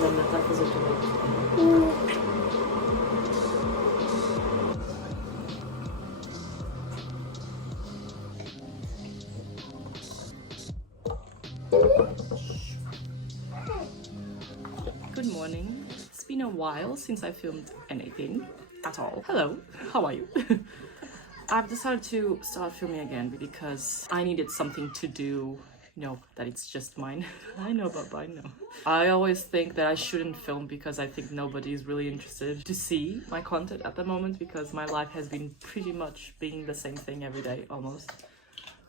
Będę tak pozytywna. Good morning. It's been a while since I filmed anything at all. Hello, how are you? I've decided to start filming again because I needed something to do. No, that it's just mine. I know, Baba, I know. I always think that I shouldn't film because I think nobody is really interested to see my content at the moment because my life has been pretty much being the same thing every day, almost.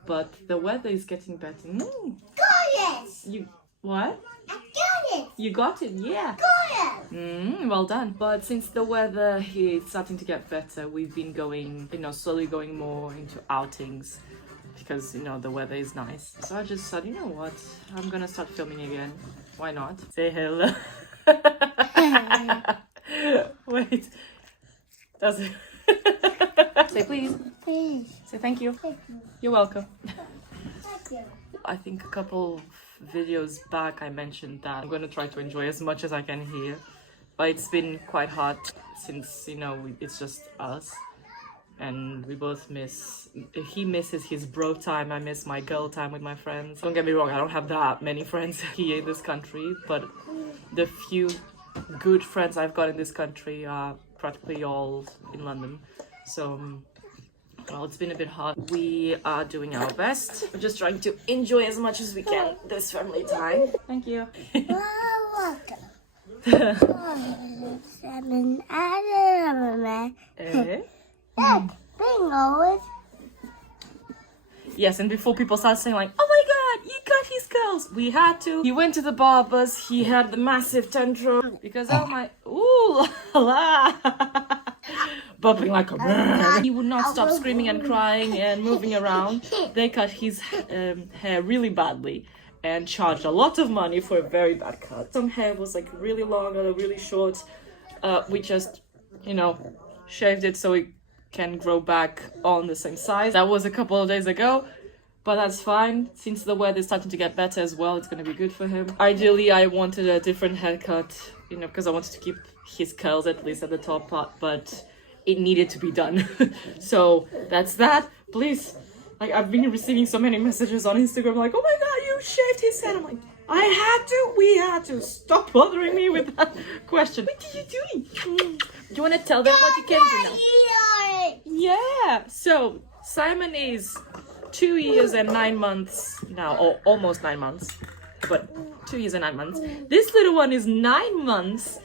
But the weather is getting better. Got it! You, what? I got it! You got it, yeah. Got it! Well done. But since the weather here is starting to get better, we've been going, slowly going more into outings because, the weather is nice. So I just said, you know what? I'm gonna start filming again. Why not? Say hello. Wait. Does it? Say please. Please. Say thank you. Thank you. You're welcome. Thank you. I think a couple videos back I mentioned that I'm gonna try to enjoy as much as I can here, but it's been quite hard since it's just us and we both miss. He misses his bro time, I miss my girl time with my friends. Don't get me wrong, I don't have that many friends here in this country, but the few good friends I've got in this country are practically all in London. So well, it's been a bit hard. We are doing our best. We're just trying to enjoy as much as we can this family time. Thank you. Welcome. Seven. Bingo. Yes, and before people start saying like, oh my god, he cut his curls, we had to. He went to the barbers, he had the massive tantrum because oh my, ooh la la. Bopping like a bird. He would not stop screaming and crying and moving around. They cut his hair really badly and charged a lot of money for a very bad cut. Some hair was like really long or really short. We just, shaved it so it can grow back on the same size. That was a couple of days ago, but that's fine. Since the weather is starting to get better as well, it's going to be good for him. Ideally, I wanted a different haircut, because I wanted to keep his curls at least at the top part, but it needed to be done. So that's that. Please, I've been receiving so many messages on Instagram like, oh my god, you shaved his head. I'm like, we had to. Stop bothering me with that question. What are you doing? Do you want to tell them what you can do now? Yeah, so Simon is 2 years and 9 months now, or almost 9 months, but 2 years and 9 months. This little one is 9 months.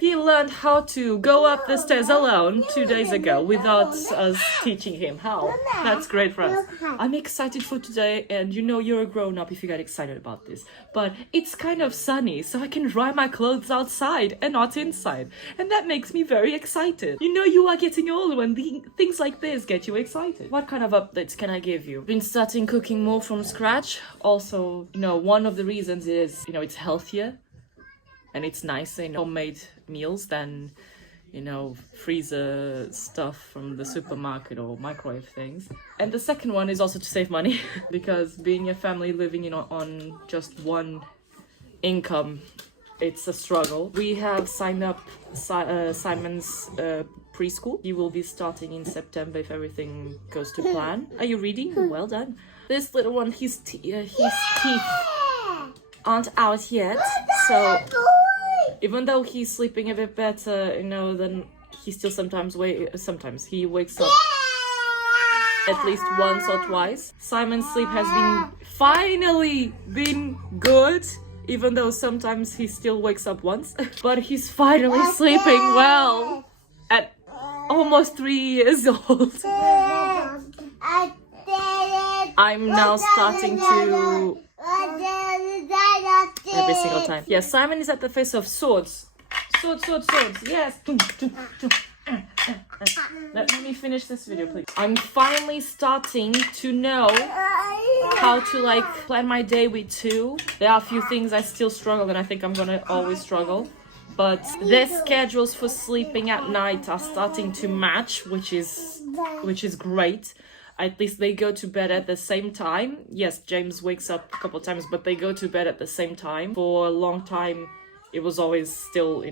He learned how to go up the stairs alone 2 days ago without us teaching him how. That's great for us. I'm excited for today, and you're a grown-up if you get excited about this. But it's kind of sunny, so I can dry my clothes outside and not inside. And that makes me very excited. You are getting older when things like this get you excited. What kind of updates can I give you? Been starting cooking more from scratch. Also, one of the reasons is, it's healthier. And it's nicer in homemade meals than, freezer stuff from the supermarket or microwave things. And the second one is also to save money because being a family living, on just one income, it's a struggle. We have signed up Simon's preschool. He will be starting in September if everything goes to plan. Are you reading? Well done. This little one, his teeth aren't out yet, so even though he's sleeping a bit better, then he still sometimes he wakes up at least once or twice. Simon's sleep has finally been good, even though sometimes he still wakes up once. But he's finally sleeping well at almost 3 years old. I'm now starting to every single time. Yes, Simon is at the face of swords. Swords. Yes. Let me finish this video, please. I'm finally starting to know how to plan my day with two. There are a few things I still struggle, and I think I'm gonna always struggle. But their schedules for sleeping at night are starting to match, which is great. at least they go to bed at the same time. Yes, James wakes up a couple of times, but they go to bed at the same time. For a long time, it was always still,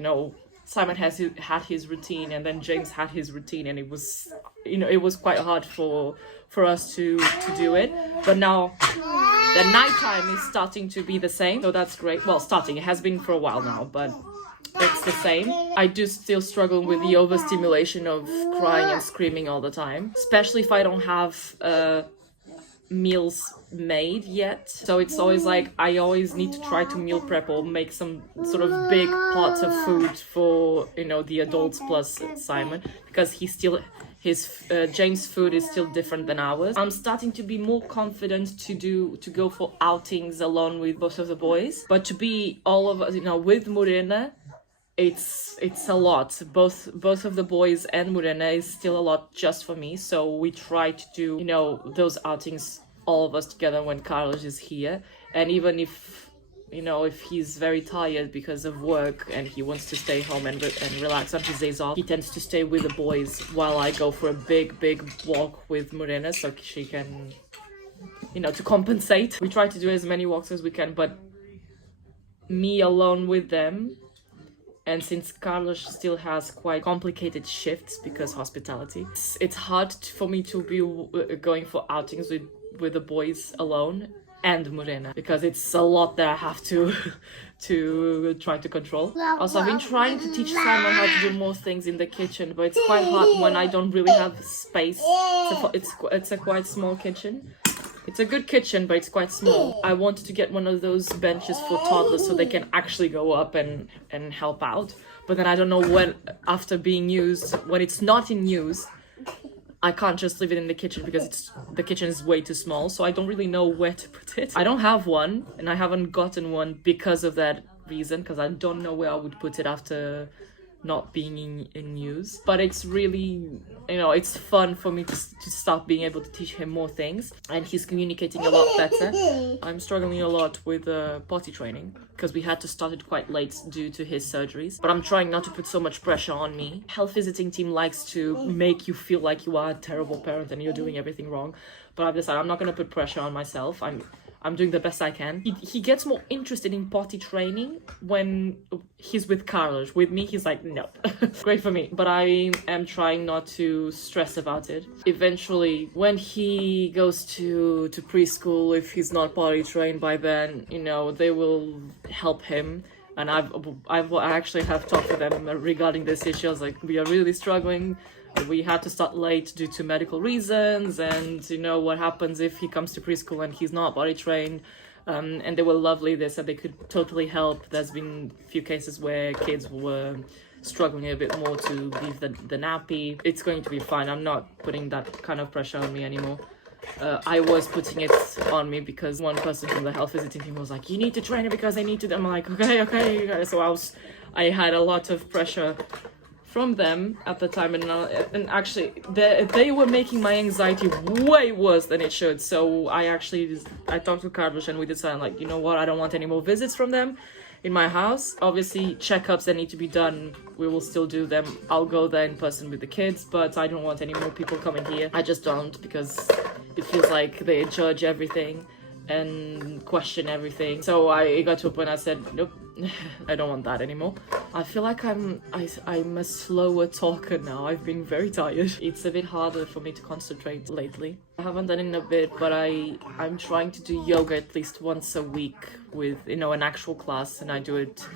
Simon had his routine, and then James had his routine, and it was, it was quite hard for us to do it. But now the nighttime is starting to be the same, so that's great. Well, starting, it has been for a while now, but it's the same. I do still struggle with the overstimulation of crying and screaming all the time, especially if I don't have meals made yet. So it's always like I always need to try to meal prep or make some sort of big pots of food for the adults plus Simon, because his James' food is still different than ours. I'm starting to be more confident to go for outings alone with both of the boys, but to be all of us with Morena, it's a lot. Both of the boys and Morena is still a lot just for me. So we try to do those outings all of us together when Carlos is here. And even if he's very tired because of work and he wants to stay home and relax on his days off, he tends to stay with the boys while I go for a big walk with Morena, so she can to compensate. We try to do as many walks as we can, but me alone with them. And since Carlos still has quite complicated shifts because hospitality, it's hard for me to be going for outings with the boys alone and Morena, because it's a lot that I have to try to control. Also, I've been trying to teach Simon how to do more things in the kitchen, but it's quite hard when I don't really have space. It's a quite small kitchen. It's a good kitchen, but it's quite small. I wanted to get one of those benches for toddlers so they can actually go up and help out. But then I don't know when, after being used, when it's not in use, I can't just leave it in the kitchen because the kitchen is way too small. So I don't really know where to put it. I don't have one, and I haven't gotten one because of that reason, because I don't know where I would put it after not being in use. But it's really, it's fun for me to start being able to teach him more things, and he's communicating a lot better. I'm struggling a lot with potty training because we had to start it quite late due to his surgeries, but I'm trying not to put so much pressure on me. Health visiting team likes to make you feel like you are a terrible parent and you're doing everything wrong, but I've decided I'm not going to put pressure on myself. I'm doing the best I can. He gets more interested in potty training when he's with Carlos. With me, he's like, no. Great for me. But I am trying not to stress about it. Eventually, when he goes to preschool, if he's not potty trained by then, they will help him. And I actually have talked with them regarding this issue. I was like, we are really struggling. We had to start late due to medical reasons, and what happens if he comes to preschool and he's not potty trained. And they were lovely. They said they could totally help. There's been a few cases where kids were struggling a bit more to leave the nappy. It's going to be fine. I'm not putting that kind of pressure on me anymore. I was putting it on me because one person from the health visiting team was like, you need to train it because I need to. I'm like, okay. So I had a lot of pressure from them at the time, and actually they were making my anxiety way worse than it should. So I talked to Carlos and we decided, like, what, I don't want any more visits from them in my house. Obviously checkups that need to be done, we will still do them. I'll go there in person with the kids, but I don't want any more people coming here. I just don't, because it feels like they judge everything and question everything. So I got to a point I said, nope, I don't want that anymore. I feel like I'm a slower talker now. I've been very tired. It's a bit harder for me to concentrate lately. I haven't done it in a bit, but I'm trying to do yoga at least once a week with an actual class, and I do it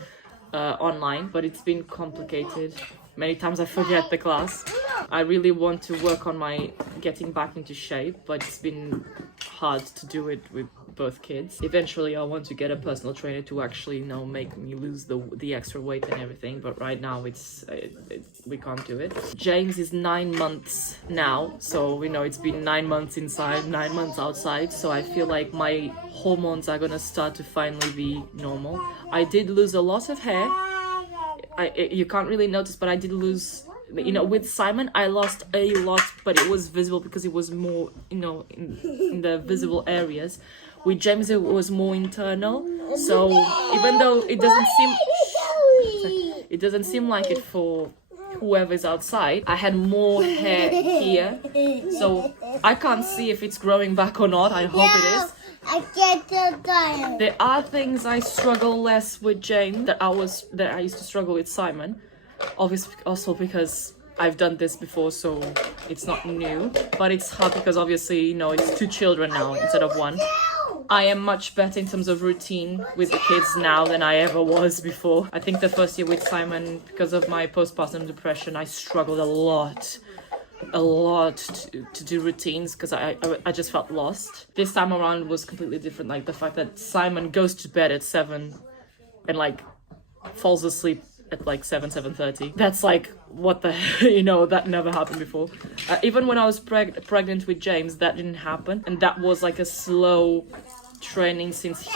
online, but it's been complicated. Many times I forget the class. I really want to work on my getting back into shape, but it's been hard to do it with both kids. Eventually I want to get a personal trainer to actually make me lose the extra weight and everything, but right now we can't do it. James is 9 months now, so it's been 9 months inside, 9 months outside, so I feel like my hormones are gonna start to finally be normal. I did lose a lot of hair. You can't really notice, but I did lose, with Simon I lost a lot, but it was visible because it was more in the visible areas. With James it was more internal, so even though it doesn't seem like it for whoever's outside, I had more hair here, so I can't see if it's growing back or not. I hope it is. I get the diamond. There are things I struggle less with James that I used to struggle with Simon. Obviously, also because I've done this before, so it's not new. But it's hard because obviously, you know, it's 2 children now instead of 1. I am much better in terms of routine with the kids now than I ever was before. I think the first year with Simon, because of my postpartum depression, I struggled a lot to do routines because I just felt lost. This time around was completely different. Like the fact that Simon goes to bed at 7 and like falls asleep at like 7:30. That's like what the you know, that never happened before. Even when I was pregnant with James, that didn't happen, and that was like a slow training since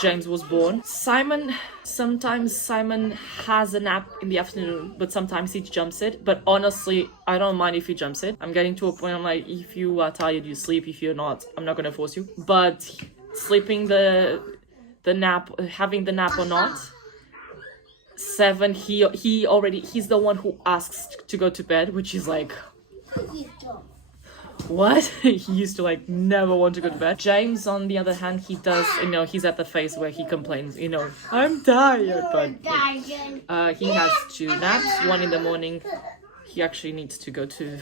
James was born. Sometimes Simon has a nap in the afternoon, but sometimes he jumps it. But honestly, I don't mind if he jumps it. I'm getting to a point I'm like, if you are tired, you sleep. If you're not, I'm not gonna force you. But sleeping the nap, having the nap or not, 7, he's the one who asks to go to bed, which is like, what? He used to like never want to go to bed. James, on the other hand, he does, you know, he's at the phase where he complains, you know, I'm tired, but he has 2 naps, 1 in the morning. He actually needs to go to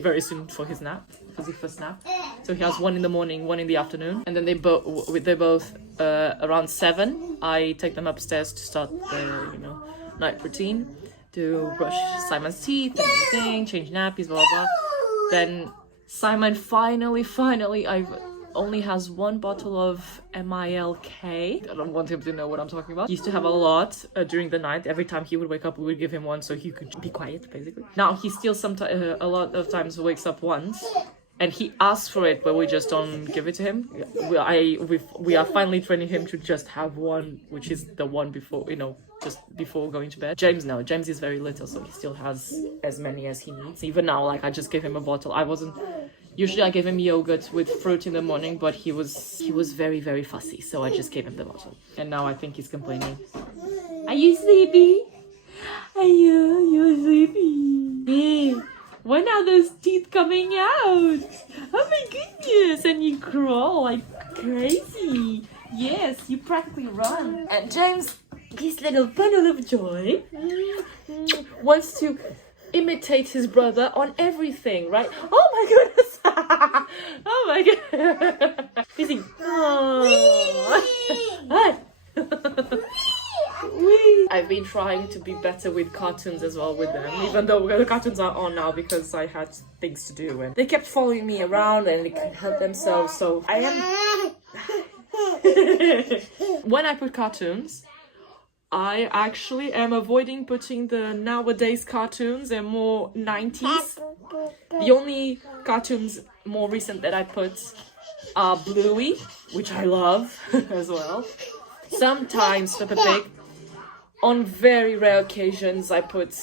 very soon for his nap, for his first nap. So he has 1 in the morning, 1 in the afternoon, and then they both around 7. I take them upstairs to start the, you know, night routine, to brush Simon's teeth and everything, change nappies, blah blah blah. Then Simon finally, I've only has 1 bottle of MILK. I don't want him to know what I'm talking about. He used to have a lot during the night. Every time he would wake up, we would give him 1 so he could be quiet, basically. Now he still a lot of times wakes up once, and he asks for it, but we just don't give it to him. We are finally training him to just have 1, which is the one before, you know, just before going to bed. James is very little, so he still has as many as he needs. Even now, like, I just gave him a bottle. Usually I gave him yogurt with fruit in the morning, but he was very, very fussy, so I just gave him the bottle. And now I think he's complaining. Are you sleepy? You're sleepy. Yeah. When are those teeth coming out? Oh my goodness! And you crawl like crazy. Yes, you practically run. And James, his little bundle of joy, wants to imitate his brother on everything, right? Oh my goodness! Oh my god! Is he? What? I've been trying to be better with cartoons as well with them, even though the cartoons are on now because I had things to do and they kept following me around and they couldn't help themselves, so I am when I put cartoons, I actually am avoiding putting the nowadays cartoons and more 90s. The only cartoons more recent that I put are Bluey, which I love as well. Sometimes Peppa Pig. On very rare occasions, I put...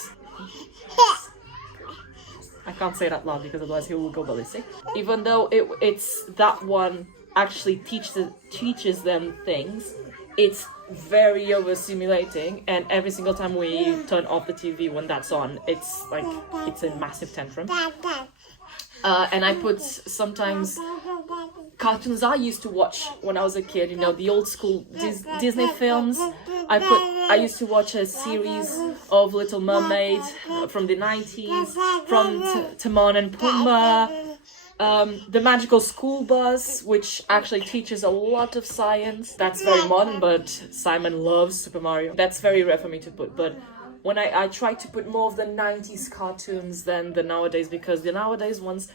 I can't say that loud because otherwise he will go ballistic. Even though it's that one actually teaches them things, it's very overstimulating, and every single time we turn off the TV when that's on, it's a massive tantrum. And I put sometimes cartoons I used to watch when I was a kid, you know, the old school Disney films. I used to watch a series of Little Mermaid from the 90s, from Timon and Pumbaa, the Magical School Bus, which actually teaches a lot of science. That's very modern, but Simon loves Super Mario. That's very rare for me to put, but when I try to put more of the 90s cartoons than the nowadays, because the nowadays ones,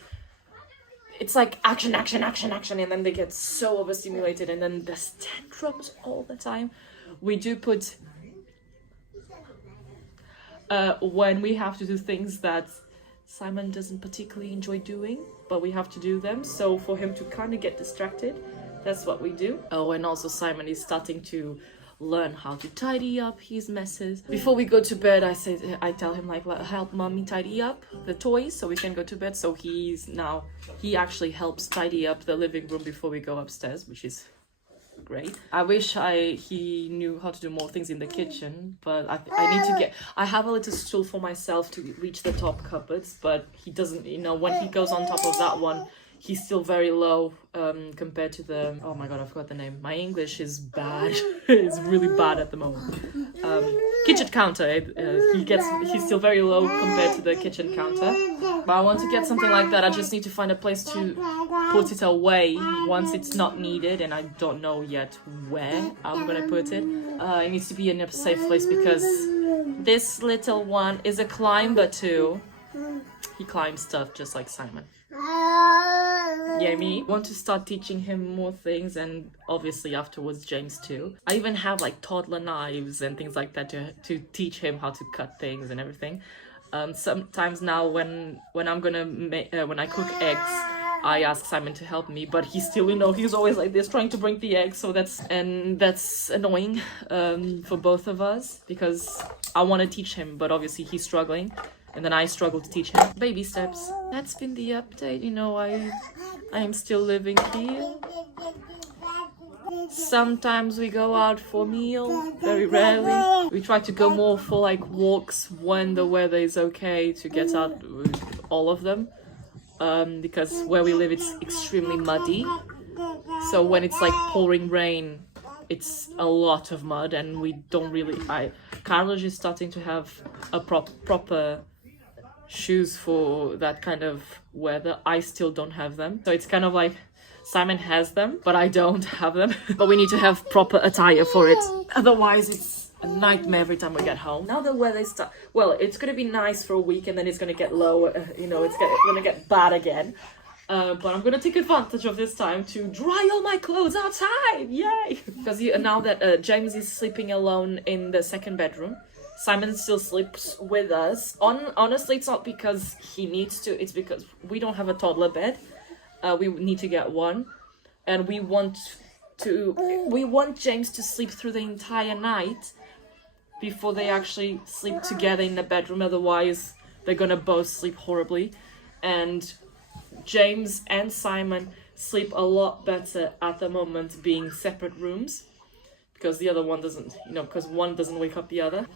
it's like action, and then they get so overstimulated, and then there's tantrums all the time. We do put, when we have to do things that Simon doesn't particularly enjoy doing, but we have to do them, so for him to kind of get distracted, that's what we do. Oh, and also Simon is starting to learn how to tidy up his messes. Before we go to bed, I tell him, like, help mommy tidy up the toys so we can go to bed. So he actually helps tidy up the living room before we go upstairs, which is great. I wish he knew how to do more things in the kitchen, but I need to get... I have a little stool for myself to reach the top cupboards, but he doesn't, you know, when he goes on top of that one, he's still very low compared to the... Oh my god, I forgot the name. My English is bad. It's really bad at the moment. Kitchen counter. He's still very low compared to the kitchen counter. But I want to get something like that. I just need to find a place to put it away once it's not needed, and I don't know yet where I'm gonna put it. It needs to be in a safe place because this little one is a climber too. He climbs stuff just like Simon. Yeah, me. Want to start teaching him more things, and obviously afterwards James too. I even have like toddler knives and things like that to teach him how to cut things and everything. Sometimes now when I'm gonna when I cook eggs, I ask Simon to help me, but he's still, you know, he's always like this trying to break the eggs, so that's annoying for both of us because I want to teach him, but obviously he's struggling. And then I struggle to teach him. Baby steps. That's been the update. You know, I am still living here. Sometimes we go out for meal, very rarely. We try to go more for like walks when the weather is okay to get out with all of them. Because where we live it's extremely muddy. So when it's like pouring rain, it's a lot of mud, and we don't really... Carlos is starting to have a proper shoes for that kind of weather. I still don't have them, so it's kind of like Simon has them but I don't have them. But we need to have proper attire for it, otherwise it's a nightmare every time we get home. Now the weather is well, it's gonna be nice for a week and then it's gonna get lower, you know, it's gonna get bad again. But I'm gonna take advantage of this time to dry all my clothes outside. Yay! Because now that James is sleeping alone in the second bedroom, Simon still sleeps with us. Honestly, it's not because he needs to, it's because we don't have a toddler bed. We need to get one. And we want James to sleep through the entire night before they actually sleep together in the bedroom. Otherwise, they're gonna both sleep horribly. And James and Simon sleep a lot better at the moment being separate rooms. Because the other one doesn't, you know, because one doesn't wake up the other.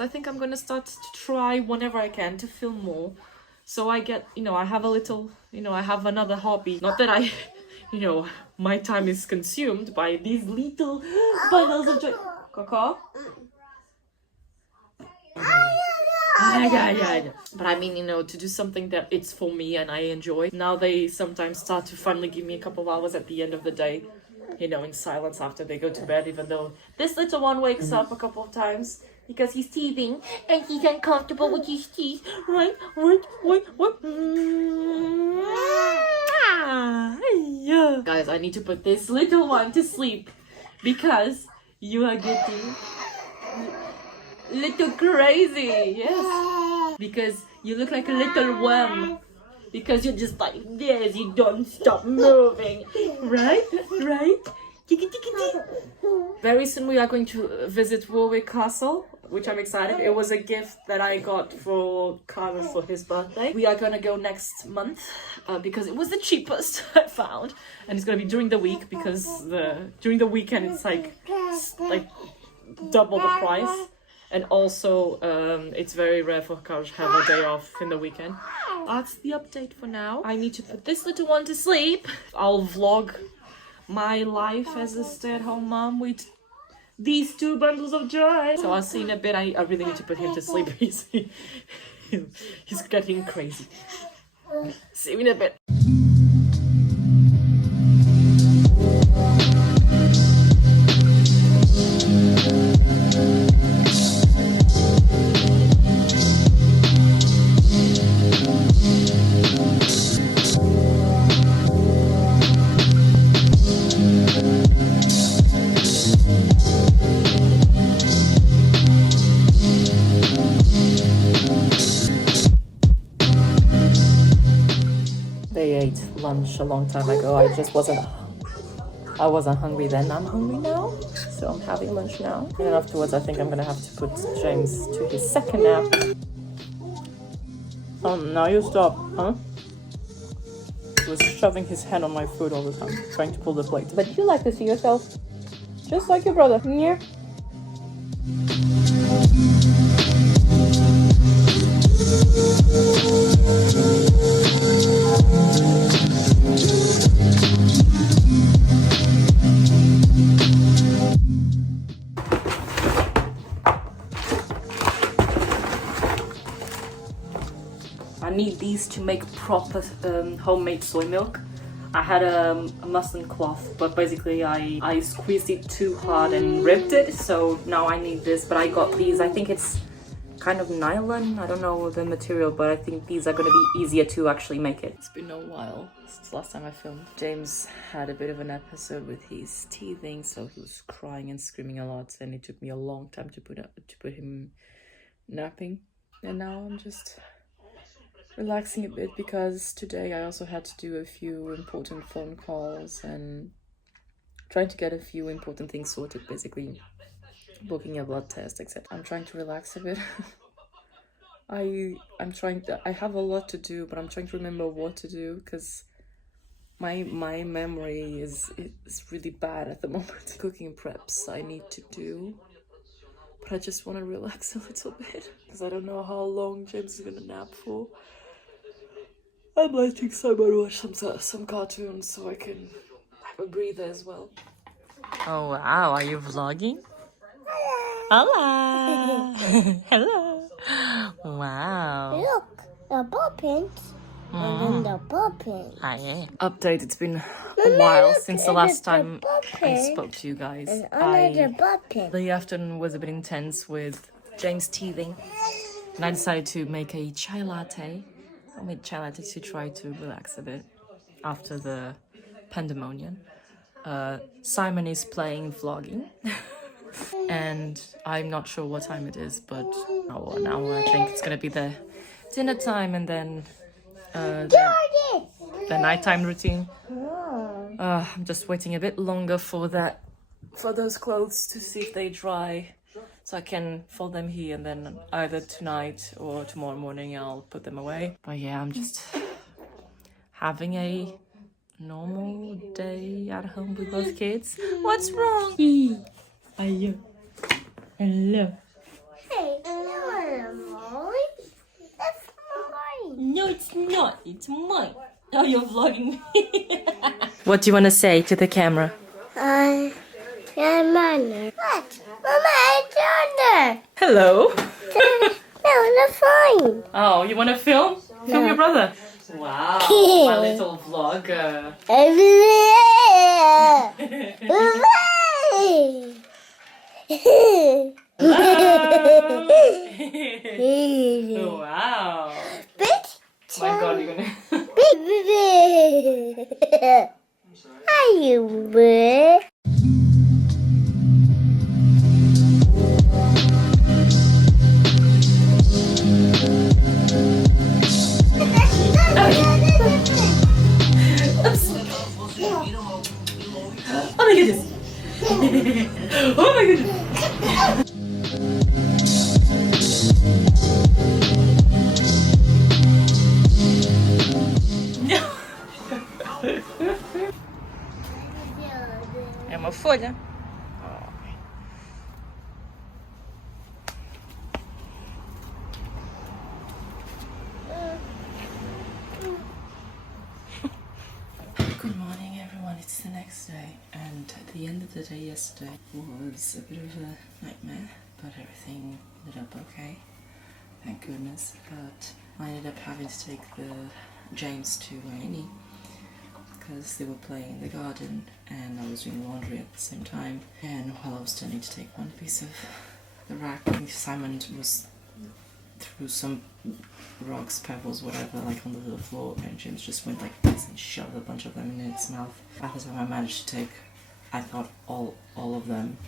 I think I'm gonna start to try whenever I can to film more, so I get, you know, I have a little, you know, I have another hobby. Not that I, you know, my time is consumed by these little bundles of joy. Coco? Yeah. But I mean, you know, to do something that it's for me and I enjoy. Now they sometimes start to finally give me a couple of hours at the end of the day, you know, in silence after they go to bed, even though this little one wakes up a couple of times because he's teething and he's uncomfortable with his teeth. Right. Guys, I need to put this little one to sleep because you are getting little crazy. Yes, because you look like a little worm. Because you're just like this, you don't stop moving. Right? Very soon we are going to visit Warwick Castle, which I'm excited. It was a gift that I got for Carlos for his birthday. We are gonna go next month because it was the cheapest I found. And it's gonna be during the week because during the weekend it's like double the price. And also, it's very rare for Carlos to have a day off in the weekend. That's the update for now. I need to put this little one to sleep. I'll vlog my life as a stay-at-home mom with these two bundles of joy. So I'll see in a bit. I really need to put him to sleep. He's getting crazy. See you in a bit. They ate lunch a long time ago. I wasn't hungry then. I'm hungry now, so I'm having lunch now. And then afterwards I think I'm gonna have to put James to his second nap. Now you stop, huh? He was shoving his hand on my foot all the time, trying to pull the plate. But you like to see yourself, just like your brother. Yeah. I need these to make proper homemade soy milk. I had a muslin cloth, but basically I squeezed it too hard and ripped it, so now I need this. But I got these, I think it's kind of nylon, I don't know the material, but I think these are gonna be easier to actually make it. It's been a while since the last time I filmed. James had a bit of an episode with his teething, so he was crying and screaming a lot, and it took me a long time to put him napping. And now I'm just relaxing a bit because today I also had to do a few important phone calls and trying to get a few important things sorted, basically booking a blood test, etc. I'm trying to relax a bit. I have a lot to do, but I'm trying to remember what to do because my memory is really bad at the moment. Cooking preps I need to do, but I just want to relax a little bit because I don't know how long James is gonna nap for. I'm letting someone watch some cartoons so I can have a breather as well. Oh wow, are you vlogging? Hello! Hello! Wow! Look, the ball pins. And then the ball pins. Hi. Update, it's been a while since the last time I spoke to you guys. The afternoon was a bit intense with James teething, and I decided to make a chai latte. I made chai latte to try to relax a bit after the pandemonium. Simon is playing vlogging. And I'm not sure what time it is, but now I think it's gonna be the dinner time and then the nighttime routine. I'm just waiting a bit longer for those clothes to see if they dry, so I can fold them here, and then either tonight or tomorrow morning I'll put them away. But yeah, I'm just having a normal day at home with both kids. What's wrong? Hello. Hello. Hey, that's mine. That's mine. No, it's not. It's mine. Oh, you're vlogging me. What do you want to say to the camera? Yeah, Mama. What? Mama, it's under. Hello. No, that's fine. Oh, you want to film? Film your brother. Wow, my little vlogger. Wow. Oh my god, you're gonna... Are you good? Oh my goodness. Oh my goodness. É uma folha. Good morning everyone, it's the next day, and at the end of the day yesterday was a bit of a nightmare, but everything ended up okay, thank goodness. But I ended up having to take James to A&E because they were playing in the garden and I was doing laundry at the same time, and while I was turning to take one piece of the rack, Simon was threw some rocks, pebbles, whatever, like on the floor, and James just went like this and shoved a bunch of them in its mouth. At the time I managed to take, I thought all of them,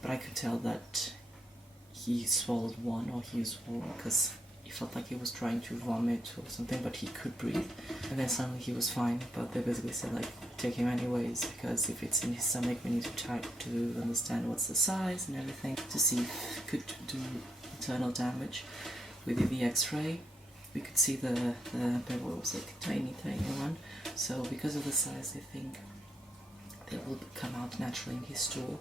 but I could tell that he swallowed one, or he swallowed, because he felt like he was trying to vomit or something, but he could breathe. And then suddenly he was fine, but they basically said like, take him anyways, because if it's in his stomach we need to try to understand what's the size and everything to see if it could do internal damage. We did the x-ray, we could see the pebble was like a tiny one, So because of the size, I think they will come out naturally in his stool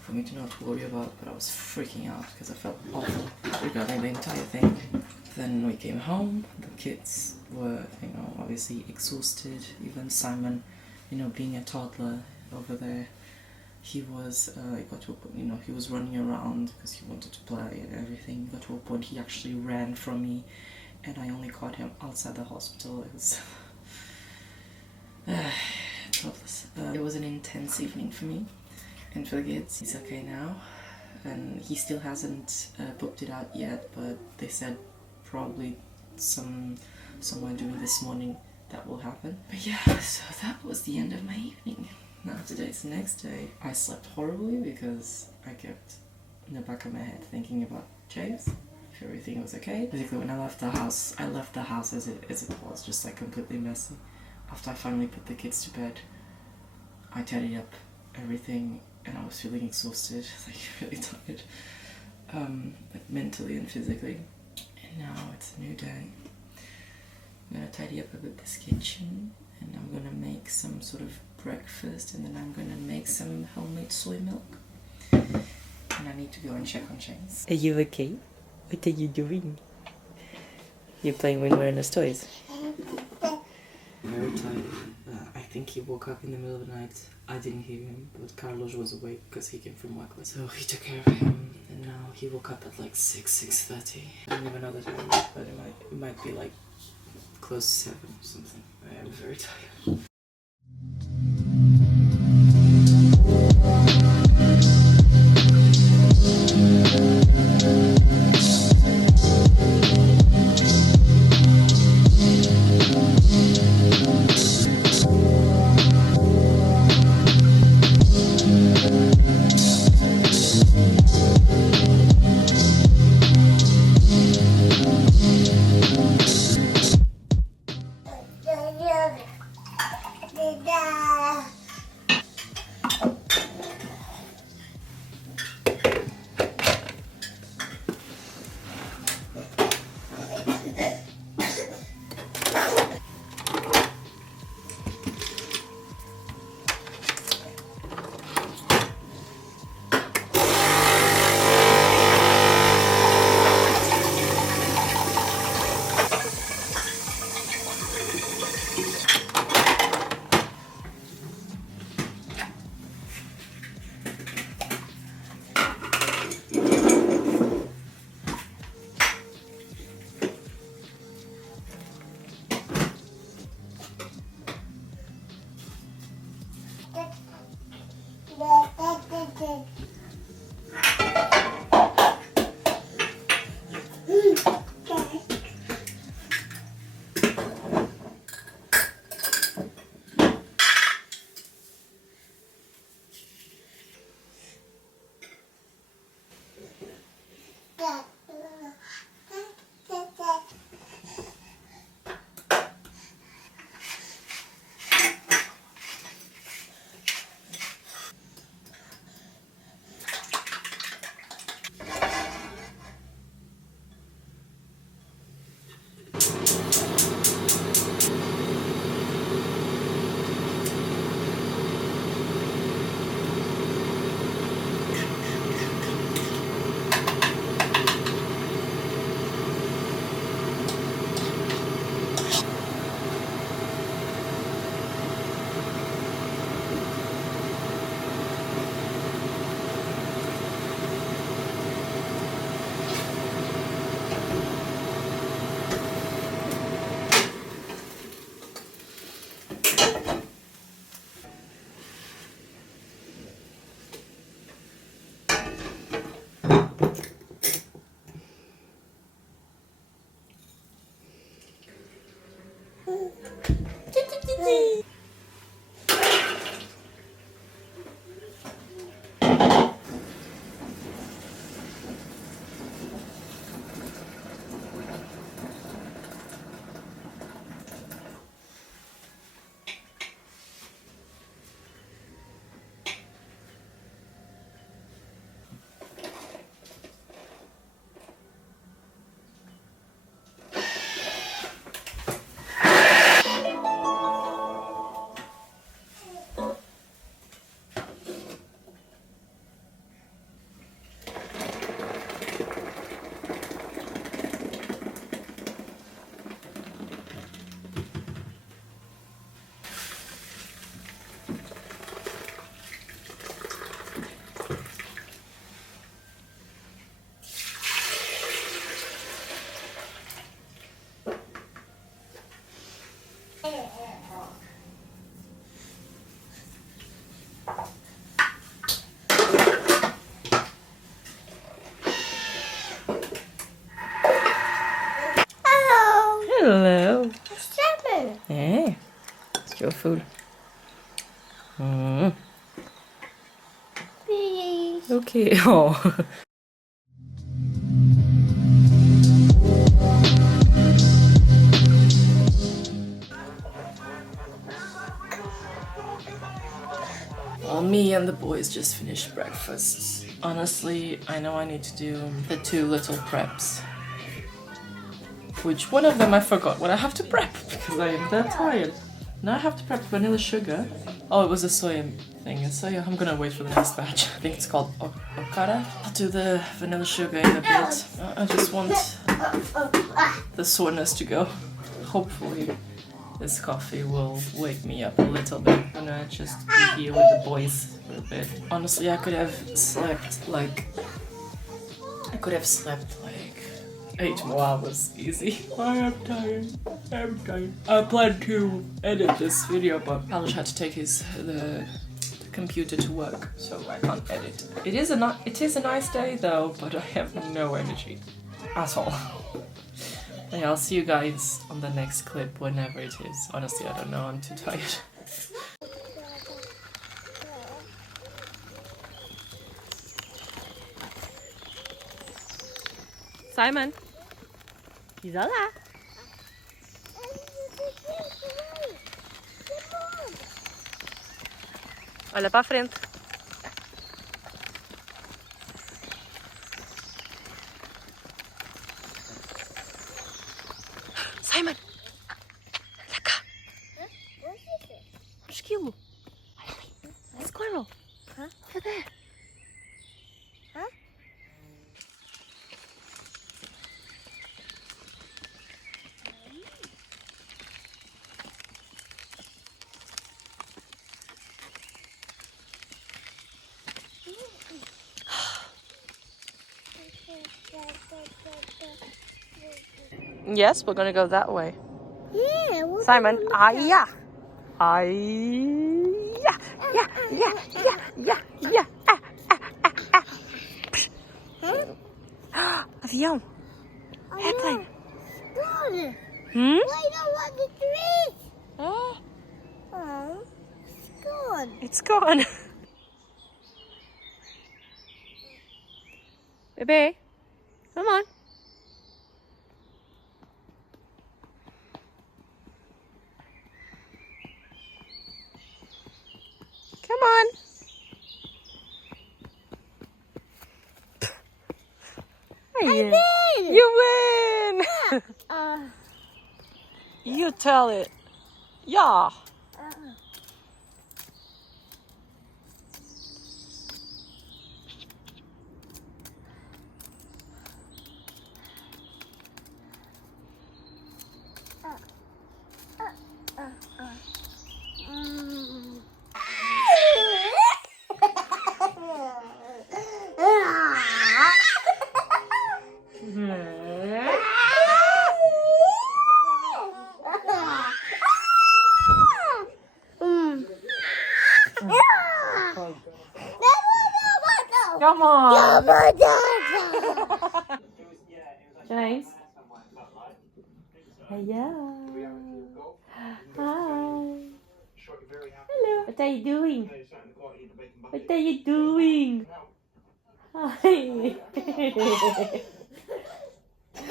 for me to not worry about, but I was freaking out because I felt awful regarding the entire thing. Then we came home, the kids were, obviously exhausted. Even Simon, being a toddler over there, he was, it got to a point, he was running around because he wanted to play and everything. Got to a point he actually ran from me, and I only caught him outside the hospital. It was topless. It was an intense evening for me and for the kids. He's okay now, and he still hasn't booked it out yet, but they said probably somewhere during this morning that will happen. But yeah, so that was the end of my evening. Now today's the next day. I slept horribly because I kept in the back of my head thinking about James, if everything was okay. Basically, when I left the house as it was, just like completely messy. After I finally put the kids to bed, I tidied up everything and I was feeling exhausted, like really tired, like mentally and physically. And now it's a new day. I'm gonna tidy up a bit this kitchen, and I'm gonna make some sort of breakfast, and then I'm gonna make some homemade soy milk. And I need to go and check on James. Are you okay? What are you doing? You're playing with Marina's toys? Very tired. I think he woke up in the middle of the night. I didn't hear him, but Carlos was awake because he came from work. So he took care of him, and now he woke up at like 6:30. I don't even know the time, but it might be like close to 7 or something. I am very tired. Hello. Hello. Seven. Hey, it's your food. Mm. Please. Okay. Oh. Well, me and the boys just finished breakfast. Honestly, I know I need to do the 2 little preps. Which one of them I forgot what I have to prep because I am that tired. Now I have to prep vanilla sugar. Oh, it was a soya thing. So yeah, I'm gonna wait for the next batch. I think it's called okara. I'll do the vanilla sugar in a bit. I just want the soreness to go. Hopefully this coffee will wake me up a little bit. I'm gonna just be here with the boys for a bit. Honestly, I could have slept like 8 more hours easy. I am tired. I'm tired. I plan to edit this video, but Alish had to take the computer to work, so I can't edit. It is a nice day though, but I have no energy at all. Yeah, I'll see you guys on the next clip, whenever it is. Honestly, I don't know. I'm too tired. Simon. Isala. Olha para a frente. Simon. Olha cá. Um esquilo. Olha ali. A squirrel. Over there. Yes, we're gonna go that way. Yeah. Simon, yeah. Yeah. Yeah, yeah, yeah, yeah, yeah. Avião. Airplane. Good. Hmm? Why don't want the trees? Oh, Oh, it's good. it's gone. Baby, come on. Come on. I win. You win. You tell it. Yeah. Come on. James. Hello. Hi. Hello. What are you doing? What are you doing? Hi. Oh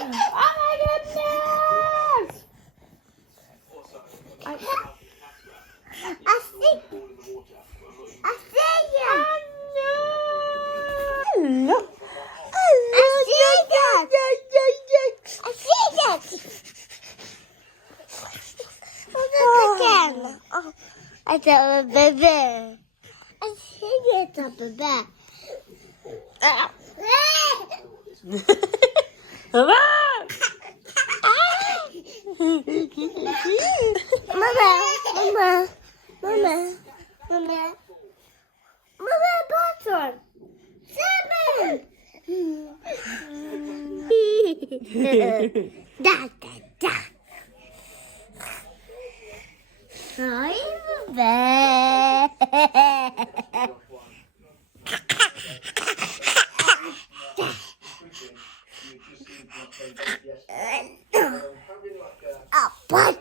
my goodness! I think. Hello. I saw a baby. I think it's a baby. Mama. Mama, bathroom. 7. Da, da, da. I'm a bear. Oh, what?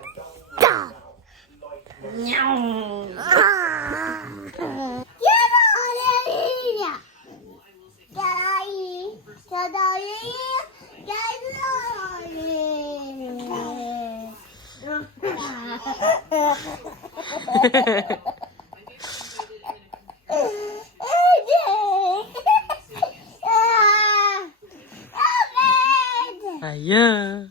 Ayan.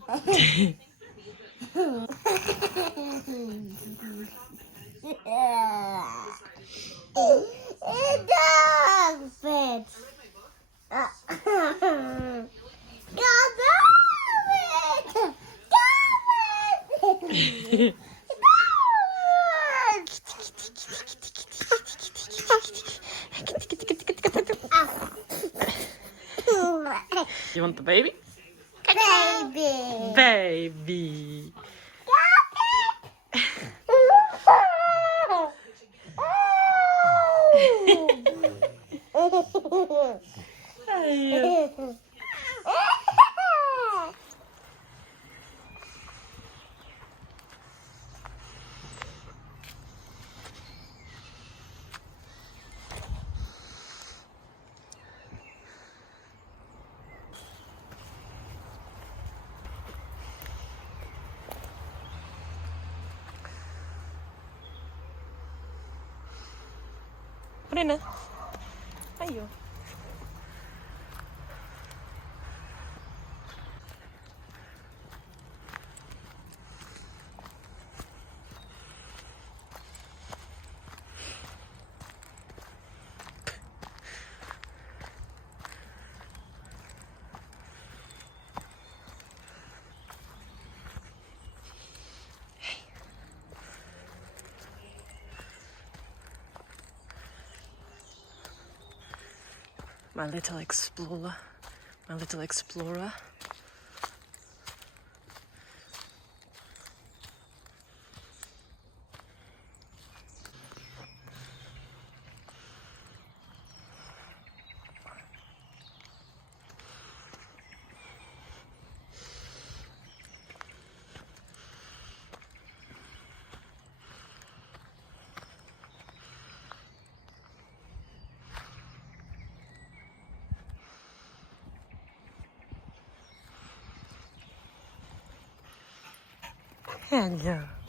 You want the baby? Baby. Baby. Ayan. Rena. Ayo. My little explorer. My little explorer. Hello.